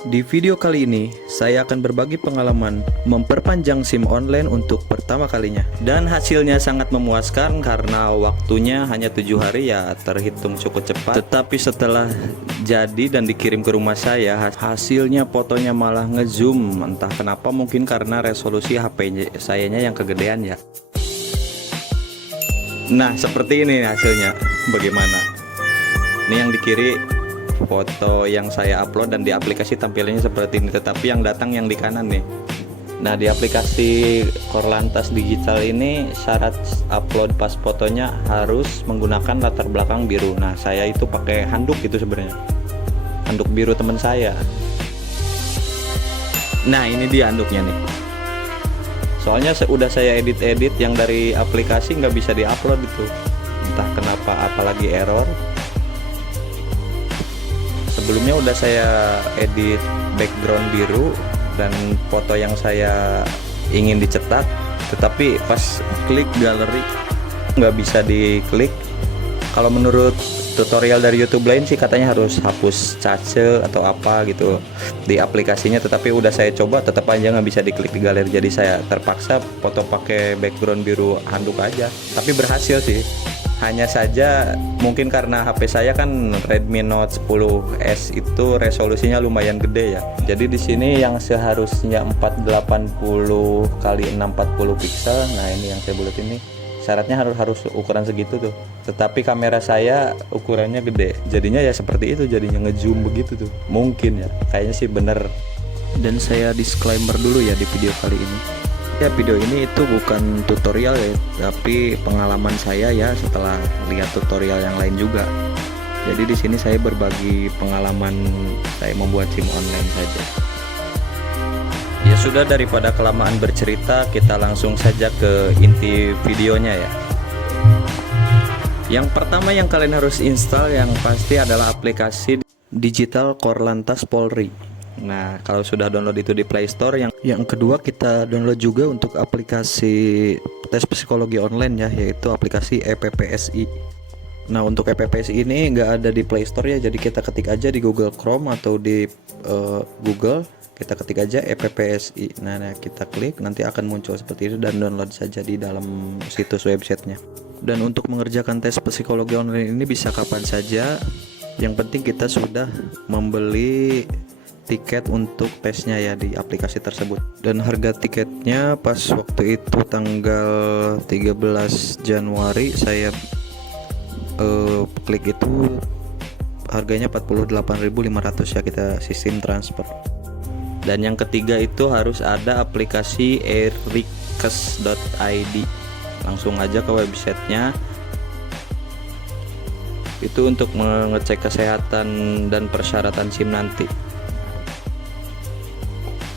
Di video kali ini, saya akan berbagi pengalaman memperpanjang SIM online untuk pertama kalinya. Dan hasilnya sangat memuaskan karena waktunya hanya 7 hari, ya terhitung cukup cepat. Tetapi setelah jadi dan dikirim ke rumah saya, hasilnya fotonya malah ngezoom. Entah kenapa, mungkin karena resolusi HP sayanya yang kegedean ya. Nah, seperti ini hasilnya. Bagaimana? Ini yang di kiri foto yang saya upload, dan di aplikasi tampilannya seperti ini, tetapi yang datang yang di kanan nih. Nah, di aplikasi Korlantas Digital ini syarat upload pas fotonya harus menggunakan latar belakang biru. Nah, saya itu pakai handuk gitu sebenarnya, handuk biru teman saya. Nah, ini dia handuknya nih. Soalnya udah saya edit yang dari aplikasi nggak bisa diupload itu, entah kenapa, apalagi error. Sebelumnya udah saya edit background biru dan foto yang saya ingin dicetak, tetapi pas klik galeri nggak bisa diklik. Kalau menurut tutorial dari YouTube lain sih katanya harus hapus cache atau apa gitu di aplikasinya, tetapi udah saya coba tetap aja nggak bisa diklik di galeri. Jadi saya terpaksa foto pakai background biru handuk aja, tapi berhasil sih. Hanya saja mungkin karena HP saya kan Redmi Note 10s itu resolusinya lumayan gede ya. Jadi di sini yang seharusnya 480 kali 640 pixel, nah ini yang saya buletin nih, syaratnya harus ukuran segitu tuh. Tetapi kamera saya ukurannya gede, jadinya ya seperti itu, jadinya ngezoom begitu tuh. Mungkin ya, kayaknya sih bener. Dan saya disclaimer dulu ya di video kali ini. Ya, video ini itu bukan tutorial ya, tapi pengalaman saya ya setelah lihat tutorial yang lain juga. Jadi di sini saya berbagi pengalaman saya membuat SIM online saja. Ya sudah, daripada kelamaan bercerita, kita langsung saja ke inti videonya ya. Yang pertama yang kalian harus install yang pasti adalah aplikasi Digital Korlantas Polri. Nah, kalau sudah download itu di Play Store, yang kedua kita download juga untuk aplikasi tes psikologi online ya, yaitu aplikasi EPPSI. Nah, untuk EPPSI ini nggak ada di Play Store ya, jadi kita ketik aja di Google Chrome atau di Google, kita ketik aja EPPSI. Nah, kita klik, nanti akan muncul seperti itu, dan download saja di dalam situs websitenya. Dan untuk mengerjakan tes psikologi online ini bisa kapan saja, yang penting kita sudah membeli tiket untuk tesnya ya di aplikasi tersebut. Dan harga tiketnya pas waktu itu tanggal 13 Januari saya klik itu harganya 48.500 ya, kita sistem transfer. Dan yang ketiga itu harus ada aplikasi erikes.id. Langsung aja ke websitenya. Itu untuk mengecek kesehatan dan persyaratan SIM nanti.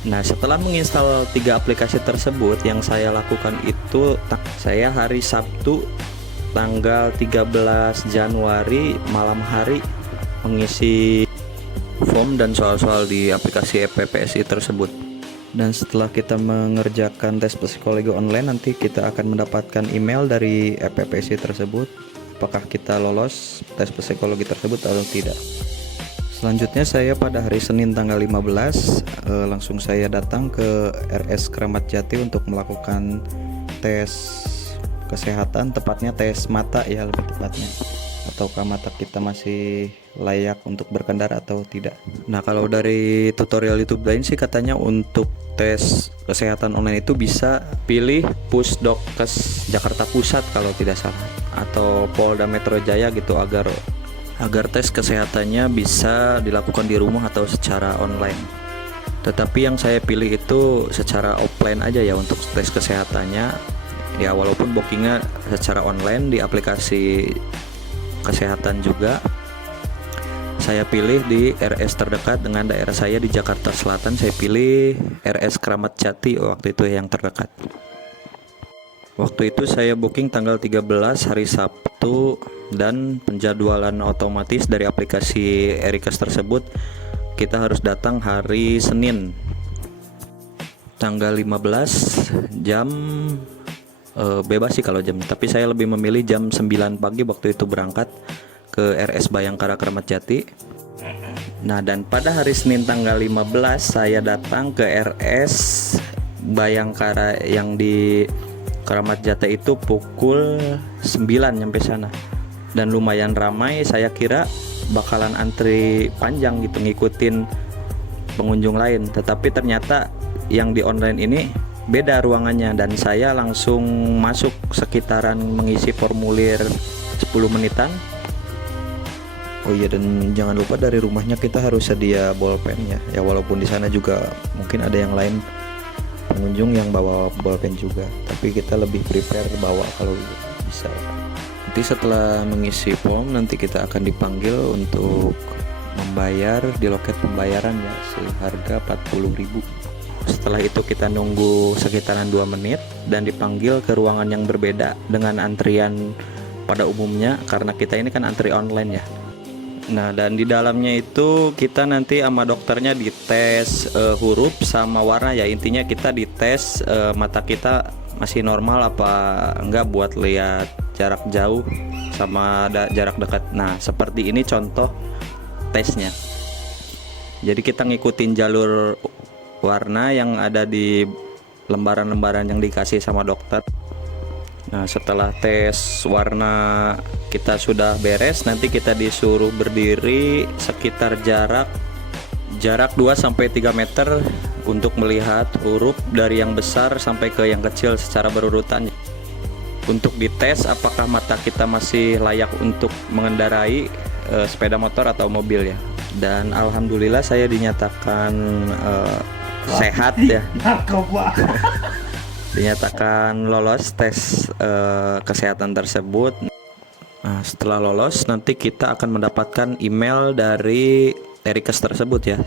Nah, setelah menginstal 3 aplikasi tersebut, yang saya lakukan itu saya hari Sabtu tanggal 13 Januari malam hari mengisi form dan soal-soal di aplikasi EPPSI tersebut. Dan setelah kita mengerjakan tes psikologi online, nanti kita akan mendapatkan email dari EPPSI tersebut apakah kita lolos tes psikologi tersebut atau tidak. Selanjutnya saya pada hari Senin tanggal 15 langsung saya datang ke RS Kramat Jati untuk melakukan tes kesehatan, tepatnya tes mata ya lebih tepatnya, ataukah mata kita masih layak untuk berkendara atau tidak. Nah, kalau dari tutorial YouTube lain sih katanya untuk tes kesehatan online itu bisa pilih Pusdokes Jakarta Pusat kalau tidak salah, atau Polda Metro Jaya gitu, agar tes kesehatannya bisa dilakukan di rumah atau secara online. Tetapi yang saya pilih itu secara offline aja ya untuk tes kesehatannya ya, walaupun bookingnya secara online di aplikasi kesehatan juga. Saya pilih di RS terdekat dengan daerah saya di Jakarta Selatan, saya pilih RS Kramat Jati waktu itu yang terdekat. Waktu itu saya booking tanggal 13 hari Sabtu, dan penjadwalan otomatis dari aplikasi Erikes tersebut kita harus datang hari Senin tanggal 15 jam bebas sih kalau jam, tapi saya lebih memilih jam 9 pagi waktu itu berangkat ke RS Bayangkara Kramat Jati. Nah, dan pada hari Senin tanggal 15 saya datang ke RS Bayangkara yang di Keramat Jati itu pukul 9 nyampe sana. Dan lumayan ramai, saya kira bakalan antri panjang gitu ngikutin pengunjung lain. Tetapi ternyata yang di online ini beda ruangannya, dan saya langsung masuk sekitaran mengisi formulir 10 menitan. Oh iya, dan jangan lupa dari rumahnya kita harus sedia bolpen ya. Ya walaupun di sana juga mungkin ada yang lain pengunjung yang bawa bolpen juga, tapi kita lebih prepare bawa kalau bisa. Nanti setelah mengisi form nanti kita akan dipanggil untuk membayar di loket pembayaran ya, seharga 40.000. Setelah itu kita nunggu sekitaran 2 menit dan dipanggil ke ruangan yang berbeda dengan antrian pada umumnya, karena kita ini kan antri online ya. Nah, dan di dalamnya itu kita nanti sama dokternya dites huruf sama warna ya. Intinya kita dites mata kita masih normal apa enggak buat lihat jarak jauh sama jarak dekat. Nah, seperti ini contoh tesnya. Jadi kita ngikutin jalur warna yang ada di lembaran-lembaran yang dikasih sama dokter. Nah, setelah tes warna kita sudah beres, nanti kita disuruh berdiri sekitar jarak 2-3 meter untuk melihat huruf dari yang besar sampai ke yang kecil secara berurutan. Untuk dites apakah mata kita masih layak untuk mengendarai sepeda motor atau mobil ya. Dan alhamdulillah saya dinyatakan sehat ya. Dinyatakan lolos tes kesehatan tersebut. Nah, setelah lolos nanti kita akan mendapatkan email dari Erikes tersebut ya.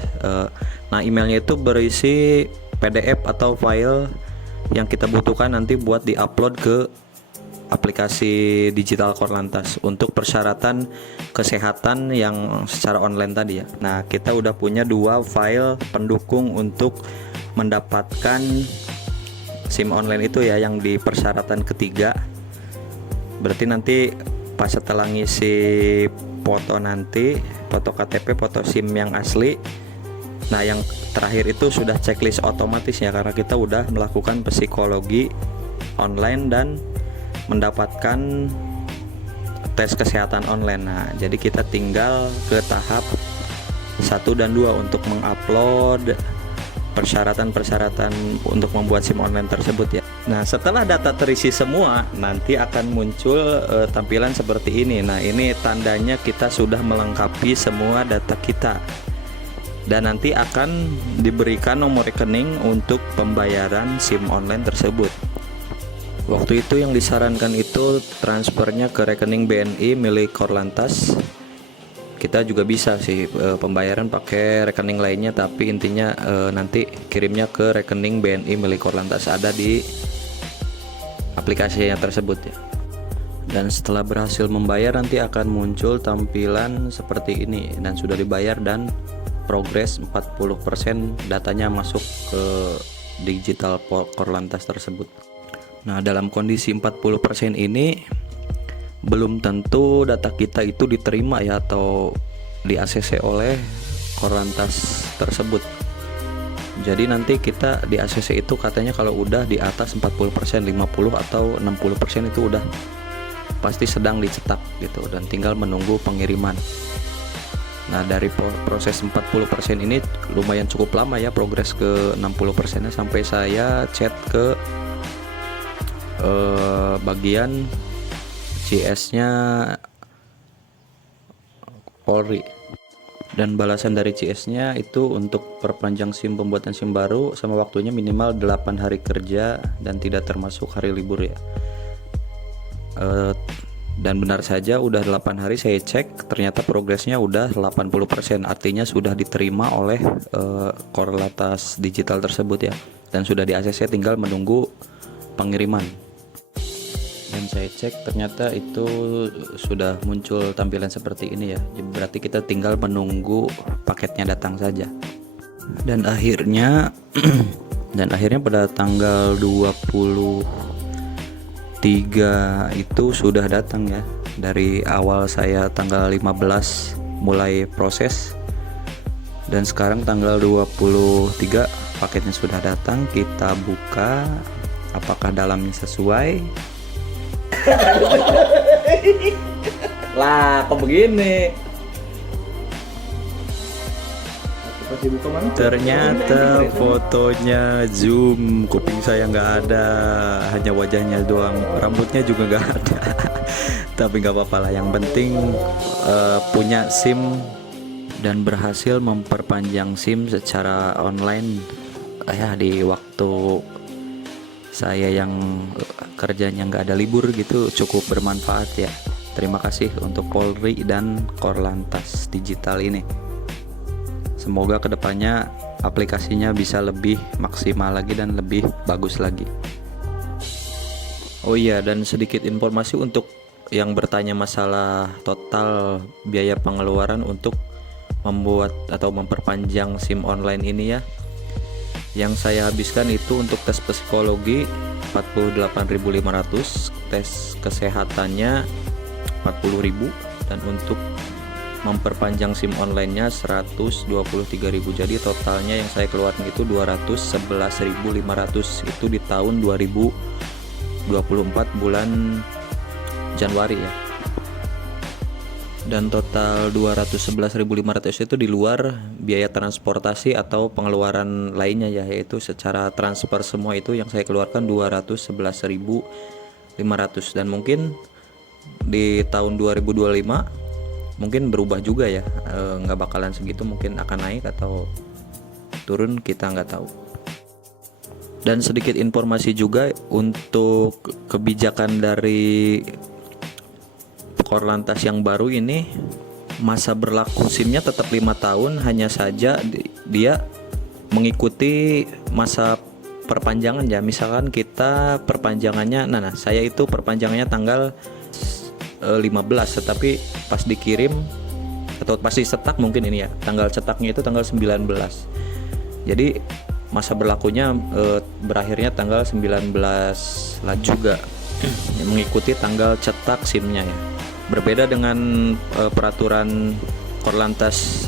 Nah, emailnya itu berisi PDF atau file yang kita butuhkan nanti buat diupload ke aplikasi digital Korlantas untuk persyaratan kesehatan yang secara online tadi ya. Nah, kita udah punya 2 file pendukung untuk mendapatkan SIM online itu ya, yang di persyaratan ketiga. Berarti nanti pas setelah ngisi foto nanti, foto KTP, foto SIM yang asli. Nah, yang terakhir itu sudah checklist otomatis ya, karena kita udah melakukan psikologi online dan mendapatkan tes kesehatan online. Nah, jadi kita tinggal ke tahap 1 dan 2 untuk mengupload persyaratan-persyaratan untuk membuat SIM online tersebut ya. Nah, setelah data terisi semua, nanti akan muncul tampilan seperti ini. Nah, ini tandanya kita sudah melengkapi semua data kita. Dan nanti akan diberikan nomor rekening untuk pembayaran SIM online tersebut. Waktu itu yang disarankan itu transfernya ke rekening BNI milik Korlantas. Kita juga bisa sih pembayaran pakai rekening lainnya, tapi intinya nanti kirimnya ke rekening BNI milik Korlantas, ada di aplikasinya tersebut ya. Dan setelah berhasil membayar nanti akan muncul tampilan seperti ini, dan sudah dibayar dan progres 40% datanya masuk ke digital Korlantas tersebut. Nah, dalam kondisi 40% ini belum tentu data kita itu diterima ya, atau di ACC oleh Korlantas tersebut. Jadi nanti kita di ACC itu katanya kalau udah di atas 40%, 50 atau 60% itu udah pasti sedang dicetak gitu, dan tinggal menunggu pengiriman. Nah, dari proses 40% ini lumayan cukup lama ya, progres ke 60%-nya sampai saya chat ke bagian CS-nya Polri, dan balasan dari CS-nya itu untuk perpanjang SIM, pembuatan SIM baru sama waktunya minimal 8 hari kerja dan tidak termasuk hari libur ya. Dan benar saja udah 8 hari saya cek, ternyata progresnya udah 80%, artinya sudah diterima oleh Korlantas digital tersebut ya, dan sudah di ACC, tinggal menunggu pengiriman. Dan saya cek ternyata itu sudah muncul tampilan seperti ini ya, berarti kita tinggal menunggu paketnya datang saja. Dan akhirnya pada tanggal 23 itu sudah datang ya. Dari awal saya tanggal 15 mulai proses, Dan sekarang tanggal 23, paketnya sudah datang. Kita buka, apakah dalamnya sesuai? Lah, kok begini? Ternyata fotonya zoom, kuping saya nggak ada, hanya wajahnya doang, rambutnya juga nggak ada. Tapi nggak apa-apa lah, yang penting punya SIM dan berhasil memperpanjang SIM secara online ya di waktu saya yang kerjanya nggak ada libur gitu, cukup bermanfaat ya. Terima kasih untuk Polri dan Korlantas Digital ini. Semoga kedepannya aplikasinya bisa lebih maksimal lagi dan lebih bagus lagi. Oh iya, dan sedikit informasi untuk yang bertanya masalah total biaya pengeluaran untuk membuat atau memperpanjang SIM online ini ya. Yang saya habiskan itu untuk tes psikologi 48.500, tes kesehatannya 40.000, dan untuk memperpanjang SIM online-nya 123.000. Jadi totalnya yang saya keluarkan itu 211.500, itu di tahun 2024 bulan Januari ya. Dan total 211.500 itu di luar biaya transportasi atau pengeluaran lainnya ya, yaitu secara transfer semua itu yang saya keluarkan 211.500. Dan mungkin di tahun 2025 mungkin berubah juga ya, nggak bakalan segitu, mungkin akan naik atau turun, kita nggak tahu. Dan sedikit informasi juga untuk kebijakan dari Korlantas yang baru ini, masa berlaku SIM-nya tetap 5 tahun, hanya saja dia mengikuti masa perpanjangan ya. Misalkan kita perpanjangannya, nah saya itu perpanjangannya tanggal 15, tetapi pas dikirim atau pasti cetak mungkin ini ya, tanggal cetaknya itu tanggal 19. Jadi masa berlakunya berakhirnya tanggal 19 lah juga, mengikuti tanggal cetak SIM-nya ya. Berbeda dengan peraturan Korlantas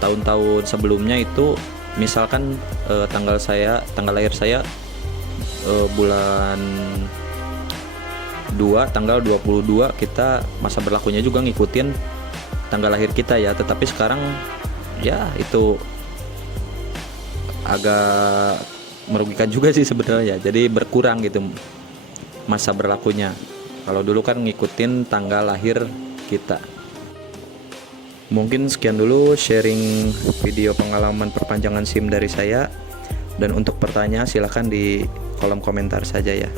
tahun-tahun sebelumnya itu, misalkan tanggal lahir saya bulan 2 tanggal 22, kita masa berlakunya juga ngikutin tanggal lahir kita ya. Tetapi sekarang ya itu agak merugikan juga sih sebenarnya, jadi berkurang gitu masa berlakunya. Kalau dulu kan ngikutin tanggal lahir kita. Mungkin sekian dulu sharing video pengalaman perpanjangan SIM dari saya. Dan untuk pertanyaan silahkan di kolom komentar saja ya.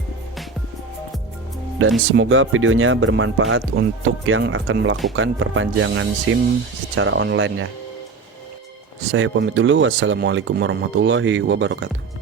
Dan semoga videonya bermanfaat untuk yang akan melakukan perpanjangan SIM secara online ya. Saya pamit dulu. Wassalamualaikum warahmatullahi wabarakatuh.